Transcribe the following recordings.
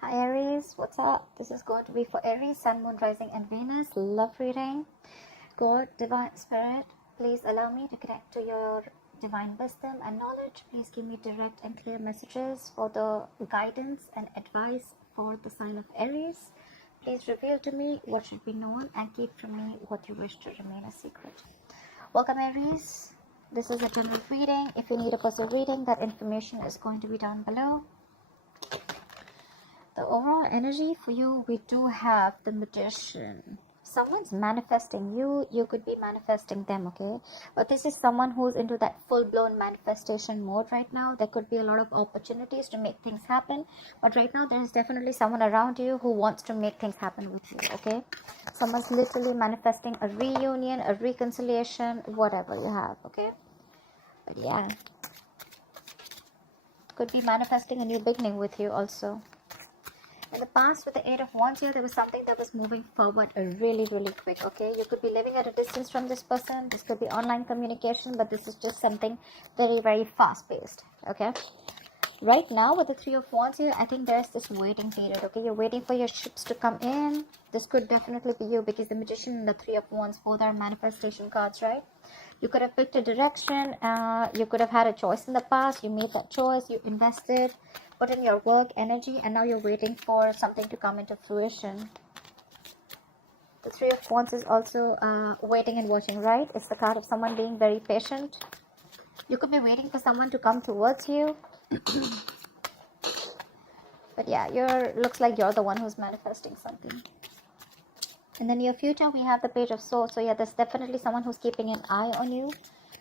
Hi Aries, what's up? This is going to be for Aries, Sun, Moon, Rising and Venus. Love reading. God, Divine Spirit, please allow me to connect to your divine wisdom and knowledge. Please give me direct and clear messages for the guidance and advice for the sign of Aries. Please reveal to me what should be known and keep from me what you wish to remain a secret. Welcome Aries. This is a general reading. If you need a personal reading, that information is going to be down below. The overall energy for you, we do have the Magician. Someone's manifesting you, you could be manifesting them, okay? But this is someone who's into that full-blown manifestation mode right now. There could be a lot of opportunities to make things happen, but right now there is definitely someone around you who wants to make things happen with you, okay? Someone's literally manifesting a reunion, a reconciliation, whatever you have, okay? But yeah, could be manifesting a new beginning with you also. In the past, with the Eight of Wands here, there was something that was moving forward really quick, okay? You could be living at a distance from this person. This could be online communication, but this is just something very fast-paced, okay? Right now, with the Three of Wands here, I think there's this waiting period, okay? You're waiting for your ships to come in. This could definitely be you because the Magician and the Three of Wands both are manifestation cards, right? You could have picked a direction. You could have had a choice in the past. You made that choice. You invested, put in your work, energy, and now you're waiting for something to come into fruition. The Three of Wands is also waiting and watching, right? It's the card of someone being very patient. You could be waiting for someone to come towards you. But yeah, looks like you're the one who's manifesting something. In the near future, we have the Page of Swords. So yeah, there's definitely someone who's keeping an eye on you,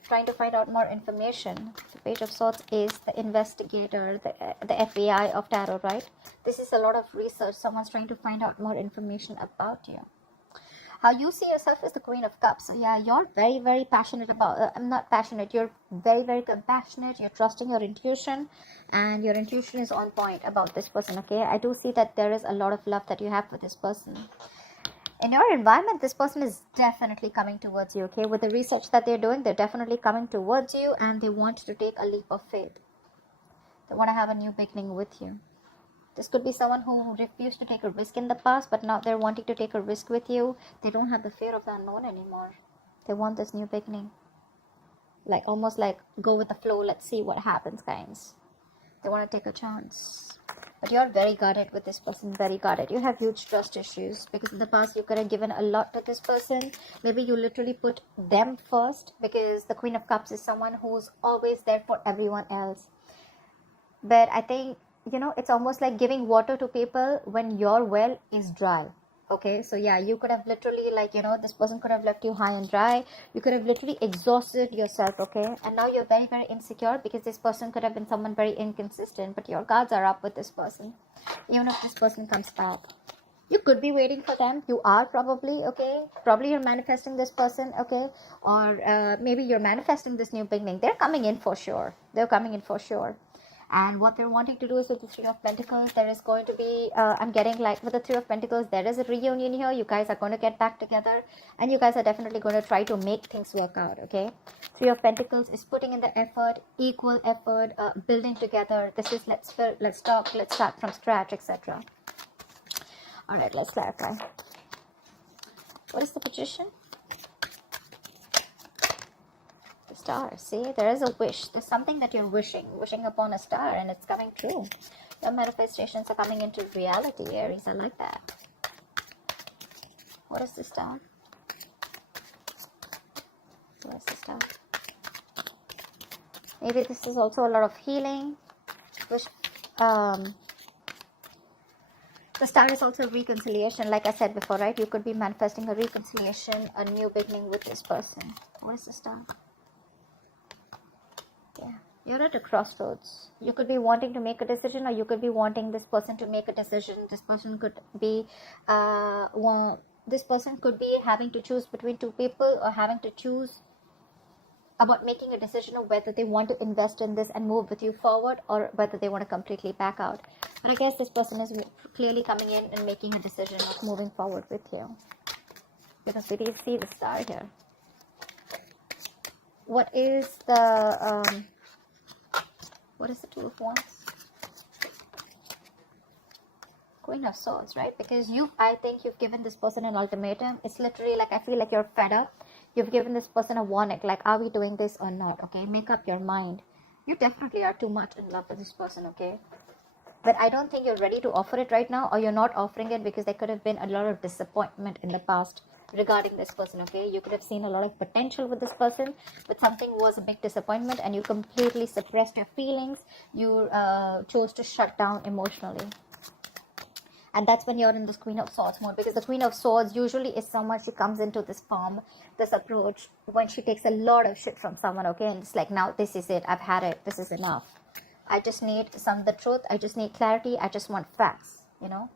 trying to find out more information. The Page of Swords is the investigator, the FBI of tarot, right? This is a lot of research. Someone's trying to find out more information about you. How you see yourself is the Queen of Cups. So yeah, you're very passionate about, I'm not passionate, you're very compassionate. You're trusting your intuition, and your intuition is on point about this person, okay? I do see that there is a lot of love that you have for this person. In your environment, this person is definitely coming towards you, okay? With the research that they're doing, they're definitely coming towards you, and they want to take a leap of faith. They want to have a new beginning with you. This could be someone who refused to take a risk in the past, but now they're wanting to take a risk with you. They don't have the fear of the unknown anymore. They want this new beginning. Like, almost like, go with the flow, let's see what happens, guys. They want to take a chance. But you're very guarded with this person, very guarded. You have huge trust issues because in the past you could have given a lot to this person. Maybe you literally put them first, because the Queen of Cups is someone who's always there for everyone else. But I think, you know, it's almost like giving water to people when your well is dry. Okay, so yeah, you could have literally, like, you know, this person could have left you high and dry. You could have literally exhausted yourself, okay? And now you're very insecure because this person could have been someone very inconsistent, but your guards are up with this person. Even if this person comes back, you could be waiting for them. You are probably, okay? Probably you're manifesting this person, okay? Or maybe you're manifesting this new beginning. They're coming in for sure. They're coming in for sure. And what they're wanting to do is with the Three of Pentacles, there is going to be, I'm getting like with the Three of Pentacles, there is a reunion here. You guys are going to get back together, and you guys are definitely going to try to make things work out, okay? Three of Pentacles is putting in the effort, equal effort, building together. This is let's talk, let's start from scratch, etc. All right, let's clarify. What is the Magician? Star. See, there is a wish. There's something that you're wishing upon a star, and it's coming true. Your manifestations are coming into reality, Aries. I like that. What is the star? What is the star? Maybe this is also a lot of healing. Wish. The star is also reconciliation, like I said before, right? You could be manifesting a reconciliation, a new beginning with this person. What is the star? Yeah, you're at a crossroads. You could be wanting to make a decision, or you could be wanting this person to make a decision. This person could be this person could be having to choose between two people, or having to choose about making a decision of whether they want to invest in this and move with you forward, or whether they want to completely back out. But I guess this person is clearly coming in and making a decision of moving forward with you, because we did see the star here. What is the Two of Wands? Queen of Swords, right? Because I think you've given this person an ultimatum. It's literally like, I feel like you're fed up. You've given this person a warning, like, are we doing this or not? Okay, make up your mind. You definitely are too much in love with this person, okay? But I don't think you're ready to offer it right now, or you're not offering it because there could have been a lot of disappointment in the past regarding this person, okay? You could have seen a lot of potential with this person, but something was a big disappointment and you completely suppressed your feelings. You chose to shut down emotionally. And that's when you're in this Queen of Swords mode, because the Queen of Swords usually is someone, she comes into this form, this approach, when she takes a lot of shit from someone, okay? And it's like, now this is it. I've had it. This is enough. I just need the truth. I just need clarity. I just want facts, you know?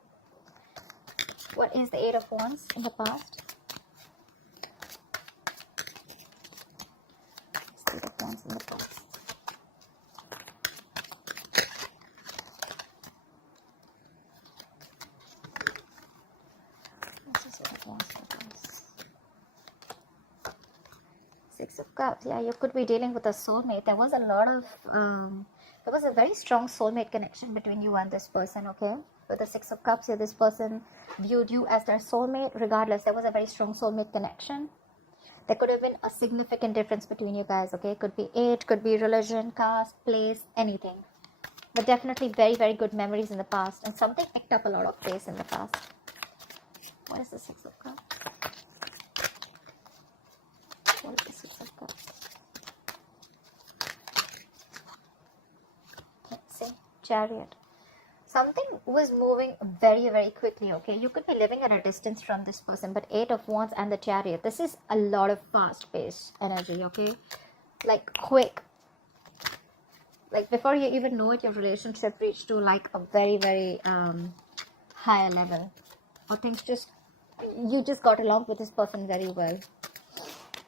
What is the Eight of Wands in the past? Eight of Wands in the past. Six of Cups. Yeah, you could be dealing with a soulmate. There was a lot of there was a very strong soulmate connection between you and this person, okay? With the Six of Cups here, this person viewed you as their soulmate. Regardless, there was a very strong soulmate connection. There could have been a significant difference between you guys, okay? Could be age, could be religion, caste, place, anything. But definitely very, very good memories in the past. And something picked up a lot of pace in the past. What is the Six of Cups? What is the Six of Cups? Let's see. Chariot. Something was moving very, very quickly, okay? You could be living at a distance from this person, but Eight of Wands and the Chariot. This is a lot of fast-paced energy, okay? Like, quick. Like, before you even know it, your relationship reached to, like, a very, very higher level. Or things just, you just got along with this person very well.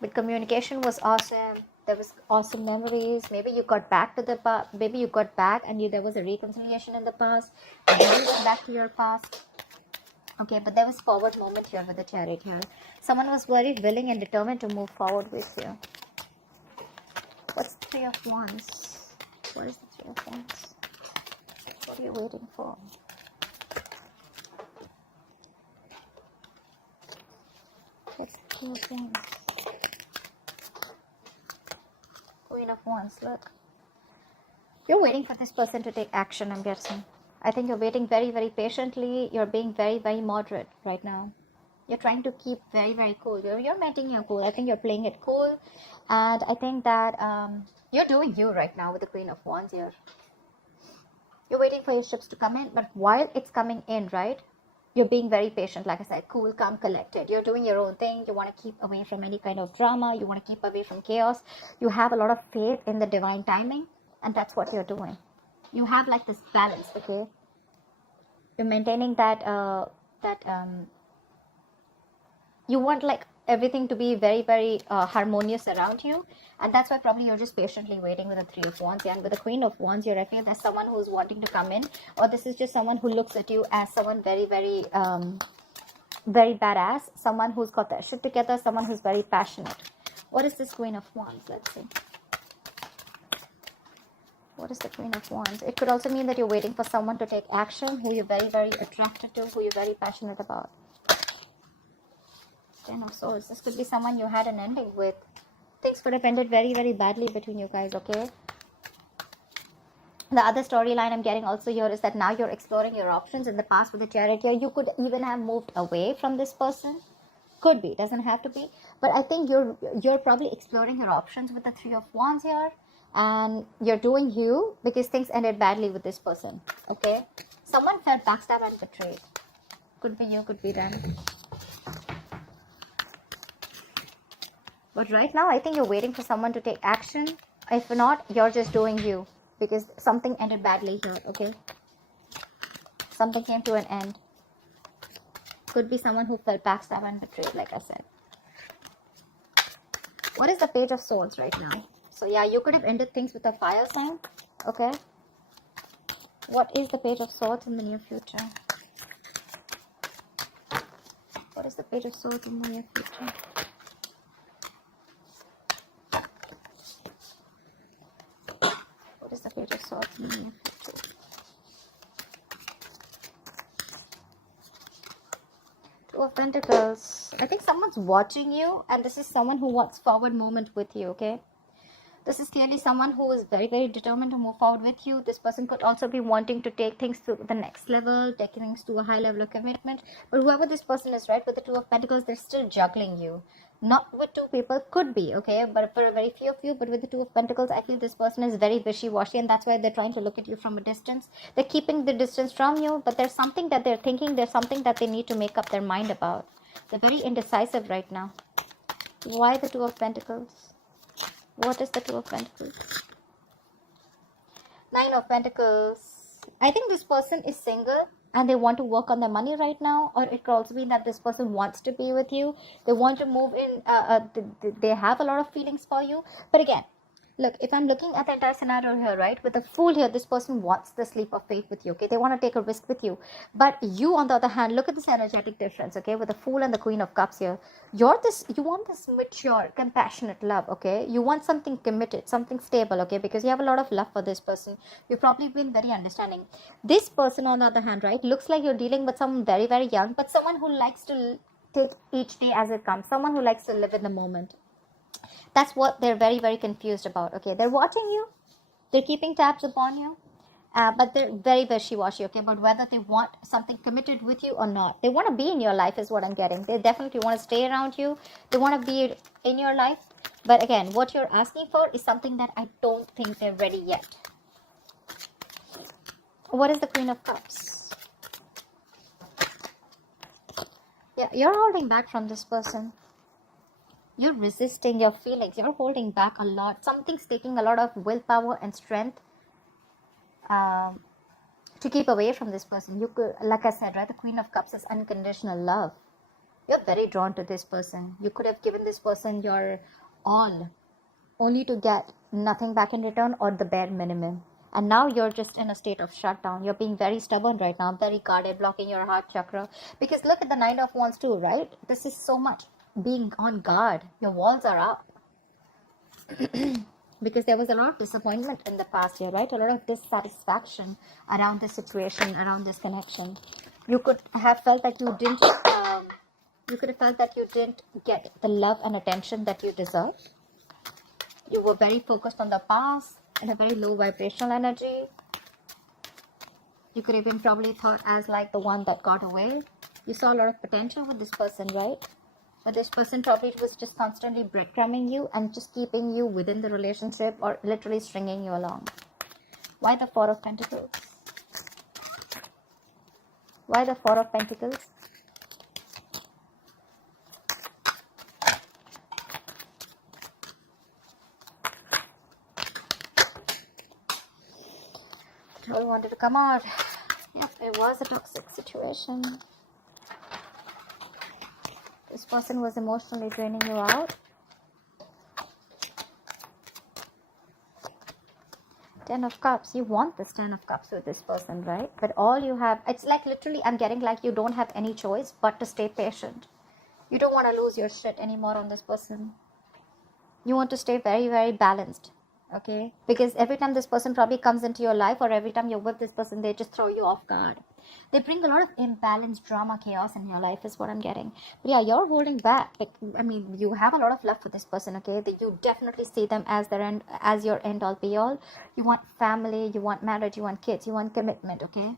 But communication was awesome. There was awesome memories. Maybe you got back to the past. Maybe you got back and there was a reconciliation in the past. And then you went back to your past. Okay, but there was forward movement here with the Chariot here. Someone was very willing and determined to move forward with you. What's the Three of Wands? What is the Three of Wands? What are you waiting for? What's the Three of Wands? Queen of Wands, look. You're waiting for this person to take action, I'm guessing. I think you're waiting very, very patiently. You're being very, very moderate right now. You're trying to keep very, very cool. You're maintaining your cool. I think you're playing it cool. And I think that you're doing you right now with the Queen of Wands here. You're waiting for your ships to come in. But while it's coming in, right? You're being very patient, like I said, cool, calm, collected. You're doing your own thing. You want to keep away from any kind of drama. You want to keep away from chaos. You have a lot of faith in the divine timing, and that's what you're doing. You have like this balance, okay? You're maintaining that, you want like everything to be very, very harmonious around you. And that's why probably you're just patiently waiting with the Three of Wands. And with the Queen of Wands here, I feel there's someone who's wanting to come in. Or this is just someone who looks at you as someone very, very, very badass. Someone who's got their shit together. Someone who's very passionate. What is this Queen of Wands? Let's see. What is the Queen of Wands? It could also mean that you're waiting for someone to take action, who you're very, very attracted to, who you're very passionate about. Ten of Swords. This could be someone you had an ending with. Things could have ended very, very badly between you guys, okay? The other storyline I'm getting also here is that now you're exploring your options. In the past with the Chariot here, you could even have moved away from this person. Could be, doesn't have to be. But I think you're probably exploring your options with the Three of Wands here. And you're doing you because things ended badly with this person, okay? Someone felt backstabbed and betrayed. Could be you, could be them. But right now, I think you're waiting for someone to take action. If not, you're just doing you. Because something ended badly here, okay? Something came to an end. Could be someone who felt backstabbed and betrayed, like I said. What is the Page of Swords right now? So yeah, you could have ended things with a fire sign, okay? What is the Page of Swords in the near future? What is the Page of Swords in the near future? What is the Page of Swords in the near future? Two of Pentacles. I think someone's watching you, and this is someone who wants forward movement with you, okay? This is clearly someone who is very, very determined to move forward with you. This person could also be wanting to take things to the next level, take things to a high level of commitment. But whoever this person is, right, with the Two of Pentacles, they're still juggling you. Not with two people, could be, okay? But for a very few of you, but with the Two of Pentacles, I feel this person is very wishy-washy, and that's why they're trying to look at you from a distance. They're keeping the distance from you, but there's something that they're thinking, there's something that they need to make up their mind about. They're very indecisive right now. Why the Two of Pentacles? What is the Two of Pentacles? Nine of Pentacles. I think this person is single and they want to work on their money right now, or it could also be that this person wants to be with you. They want to move in. They have a lot of feelings for you. But again, look, if I'm looking at the entire scenario here, right, with the Fool here, this person wants this leap of faith with you, okay? They want to take a risk with you. But you, on the other hand, look at this energetic difference, okay? With the Fool and the Queen of Cups here. You want this mature, compassionate love, okay? You want something committed, something stable, okay? Because you have a lot of love for this person. You've probably been very understanding. This person, on the other hand, right, looks like you're dealing with someone very, very young, but someone who likes to take each day as it comes. Someone who likes to live in the moment. That's what they're very, very confused about, okay? They're watching you. They're keeping tabs upon you. But they're very wishy-washy, okay? But whether they want something committed with you or not. They want to be in your life is what I'm getting. They definitely want to stay around you. They want to be in your life. But again, what you're asking for is something that I don't think they're ready yet. What is the Queen of Cups? Yeah, you're holding back from this person. You're resisting your feelings. You're holding back a lot. Something's taking a lot of willpower and strength to keep away from this person. You could, like I said, right, the Queen of Cups is unconditional love. You're very drawn to this person. You could have given this person your all, only to get nothing back in return or the bare minimum. And now you're just in a state of shutdown. You're being very stubborn right now, very guarded, blocking your heart chakra. Because look at the Nine of Wands too, right? This is so much being on guard. Your walls are up. Because there was a lot of disappointment in the past year, right? A lot of dissatisfaction around this situation, around this connection. You could have felt that you didn't get the love and attention that you deserve. You were very focused on the past in a very low vibrational energy. You could even probably thought as like the one that got away. You saw a lot of potential with this person, right? But this person probably was just constantly breadcrumbing you and just keeping you within the relationship or literally stringing you along. Why the Four of Pentacles? Why the Four of Pentacles? I wanted to come out. Yep, it was a toxic situation. This person was emotionally draining you out. Ten of Cups. You want this Ten of Cups with this person, right? But all you have, it's like literally I'm getting like you don't have any choice but to stay patient. You don't want to lose your shit anymore on this person. You want to stay very, very balanced. Okay? Because every time this person probably comes into your life or every time you're with this person, they just throw you off guard. They bring a lot of imbalance, drama, chaos in your life is what I'm getting. But yeah, you're holding back. Like, I mean, you have a lot of love for this person, okay? That you definitely see them as their end, as your end all be all. You want family, you want marriage, you want kids, you want commitment, okay?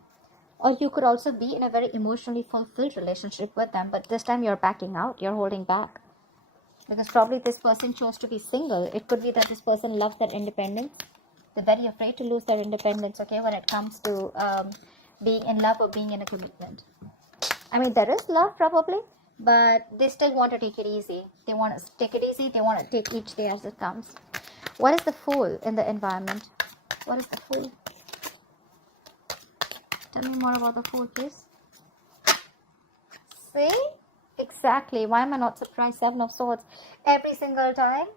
Or you could also be in a very emotionally fulfilled relationship with them, but this time you're backing out, you're holding back. Because probably this person chose to be single. It could be that this person loves their independence. They're very afraid to lose their independence, okay, when it comes to being in love or being in a commitment. I mean, there is love probably, but they still want to take it easy. They want to take it easy. They want to take each day as it comes. What is the Fool in the environment? What is the Fool? Tell me more about the Fool, please. See? Exactly. Why am I not surprised? Seven of Swords. Every single time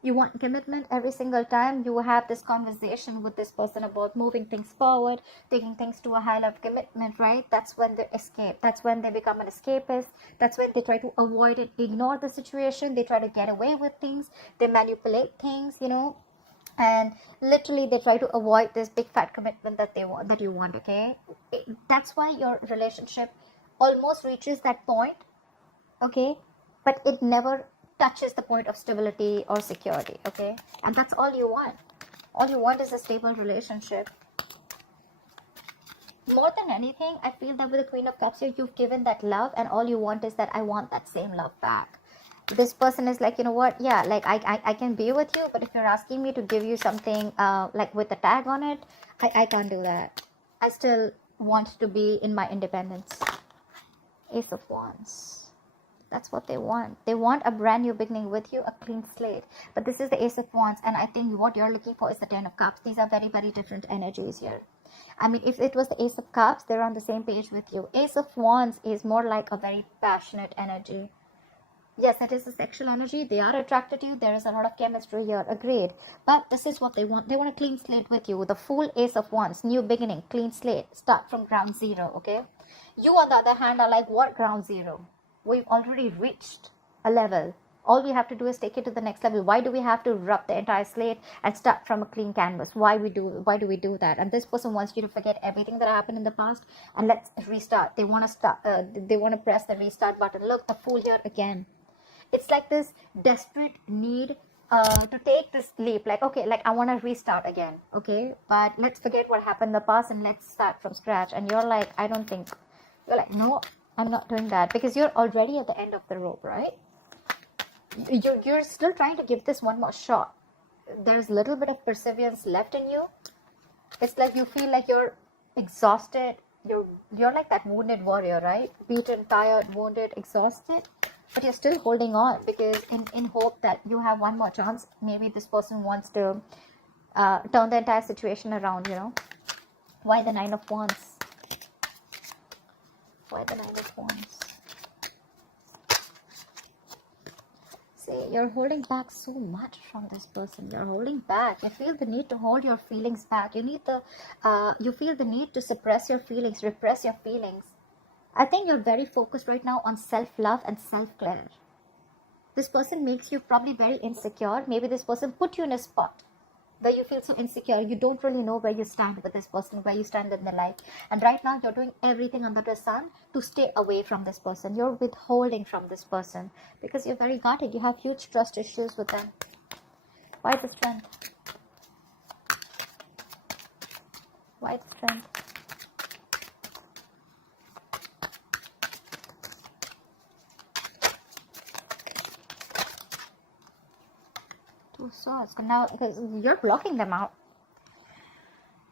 you want commitment, every single time you have this conversation with this person about moving things forward, taking things to a high level of commitment, right? That's when they escape. That's when they become an escapist. That's when they try to avoid it, ignore the situation. They try to get away with things. They manipulate things, you know, and literally they try to avoid this big fat commitment that they want, that you want, okay? That's why your relationship almost reaches that point okay, but it never touches the point of stability or security, okay? And that's all you want. All you want is a stable relationship. More than anything, I feel that with the Queen of Cups here, you've given that love, and all you want is that I want that same love back. This person is like, you know what, yeah, like I can be with you, but if you're asking me to give you something like with a tag on it, I can't do that. I still want to be in my independence. Ace of Wands. That's what they want. They want a brand new beginning with you, a clean slate. But this is the Ace of Wands, and I think what you're looking for is the Ten of Cups. These are very, very different energies here. I mean, if it was the Ace of Cups, they're on the same page with you. Ace of Wands is more like a very passionate energy. Yes, it is a sexual energy. They are attracted to you. There is a lot of chemistry here. Agreed. But this is what they want. They want a clean slate with you. The full Ace of Wands. New beginning. Clean slate. Start from ground zero. Okay. You, on the other hand, are like, what ground zero? We've already reached a level. All we have to do is take it to the next level. Why do we have to rub the entire slate and start from a clean canvas? Why do we do that? And this person wants you to forget everything that happened in the past and let's restart. They want to start. They want to press the restart button. Look, the Fool here again. It's like this desperate need to take this leap. Like, okay, like I want to restart again. Okay, but let's forget what happened in the past and let's start from scratch. And you're like, I don't think. You're like, no, I'm not doing that, because you're already at the end of the rope, right? You're still trying to give this one more shot. There's a little bit of perseverance left in you. It's like you feel like you're exhausted. You're like that wounded warrior, right? Beaten, tired, wounded, exhausted. But you're still holding on, because in hope that you have one more chance. Maybe this person wants to turn the entire situation around, you know. Why the Nine of Wands? Why the Nine of Wands? See, you're holding back so much from this person. You're holding back. You feel the need to hold your feelings back. You feel the need to suppress your feelings, repress your feelings. I think you're very focused right now on self-love and self-care. This person makes you probably very insecure. Maybe this person put you in a spot where you feel so insecure. You don't really know where you stand with this person, where you stand in their life. And right now, you're doing everything under the sun to stay away from this person. You're withholding from this person because you're very guarded. You have huge trust issues with them. Why the Strength? Why the Strength? Two Swords. Now, because you're blocking them out.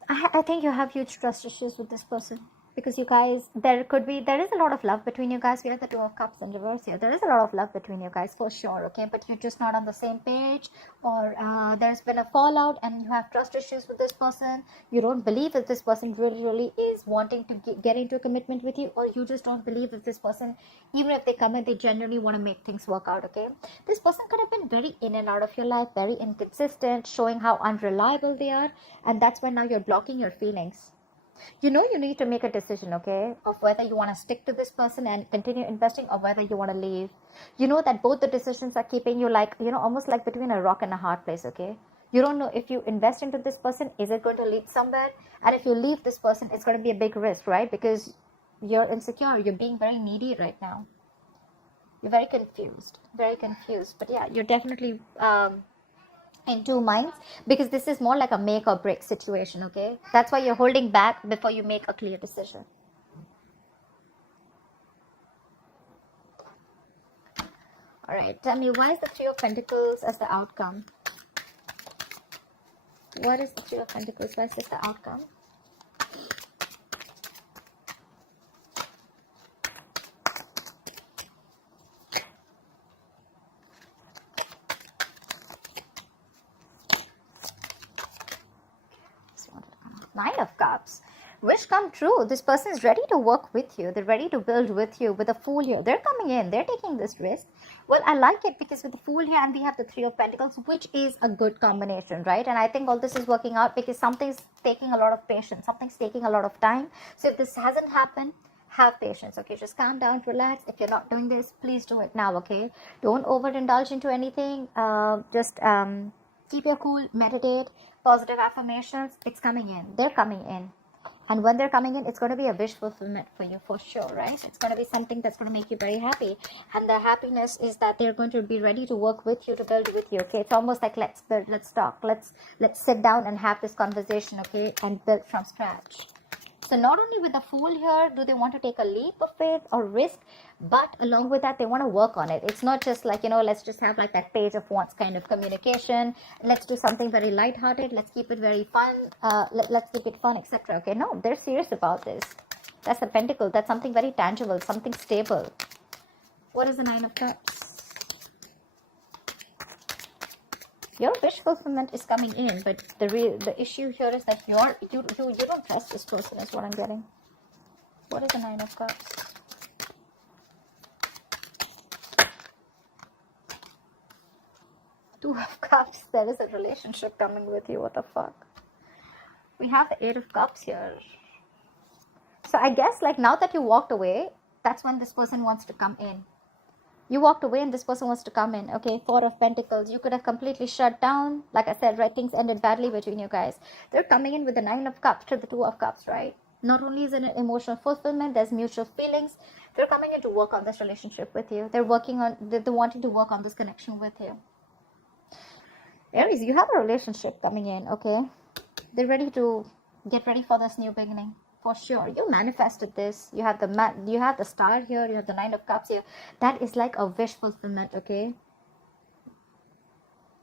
I think you have huge trust issues with this person, because you guys, there is a lot of love between you guys. We have the Two of Cups in reverse here. There is a lot of love between you guys for sure, okay? But you're just not on the same page, or there's been a fallout and you have trust issues with this person. You don't believe that this person really is wanting to get into a commitment with you, or you just don't believe that this person, even if they come in, they genuinely want to make things work out, okay? This person could have been very in and out of your life, very inconsistent, showing how unreliable they are, and that's why now you're blocking your feelings. You know, you need to make a decision, okay, of whether you want to stick to this person and continue investing, or whether you want to leave. You know that both the decisions are keeping you, like, you know, almost like between a rock and a hard place, okay? You don't know if you invest into this person, is it going to lead somewhere? And if you leave this person, it's going to be a big risk, right? Because you're insecure, you're being very needy right now. You're very confused. But yeah, you're definitely in two minds, because this is more like a make or break situation, okay? That's why you're holding back before you make a clear decision. All right, tell me, why is the Three of Pentacles as the outcome? What is the Three of Pentacles? Why is this the outcome? Nine of Cups. Wish come true. This person is ready to work with you. They're ready to build with you. With a Fool here, they're coming in. They're taking this risk. Well, I like it, because with the Fool here and we have the Three of Pentacles, which is a good combination, right? And I think all this is working out because something's taking a lot of patience. Something's taking a lot of time. So if this hasn't happened, have patience, okay? Just calm down, relax. If you're not doing this, please do it now, okay? Don't overindulge into anything. Just keep your cool, meditate, positive affirmations. It's coming in. They're coming in. And when they're coming in, it's going to be a wish fulfillment for you, for sure, right? It's going to be something that's going to make you very happy. And the happiness is that they're going to be ready to work with you, to build with you, okay? It's almost like, let's build, let's talk, let's sit down and have this conversation, okay? And build from scratch. So not only with the Fool here, do they want to take a leap of faith or risk, but along with that, they want to work on it. It's not just like, let's just have like that page of wands kind of communication. Let's do something very lighthearted. Let's keep it very fun. Let's keep it fun, etc. Okay, no, they're serious about this. That's the Pentacle. That's something very tangible, something stable. What is the Nine of Cups? Your wish fulfillment is coming in, but the issue here is that you don't trust this person, is what I'm getting. What is the Nine of Cups? Two of Cups. There is a relationship coming with you. What the fuck? We have the Eight of Cups here. So I guess like now that you walked away, that's when this person wants to come in. You walked away and this person wants to come in, okay? Four of Pentacles. You could have completely shut down. Like I said, right? Things ended badly between you guys. They're coming in with the Nine of Cups to the Two of Cups, right? Not only is it an emotional fulfillment, there's mutual feelings. They're coming in to work on this relationship with you. They're wanting to work on this connection with you. Aries, you have a relationship coming in, okay? They're ready to get ready for this new beginning. For sure, you manifested this. You have the Star here. You have the Nine of Cups here. That is like a wish fulfillment, okay?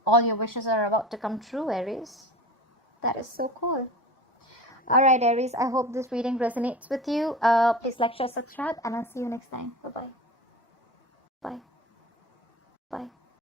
All your wishes are about to come true, Aries. That is so cool. All right, Aries. I hope this reading resonates with you. Please like, share, subscribe, and I'll see you next time. Bye-bye. Bye. Bye.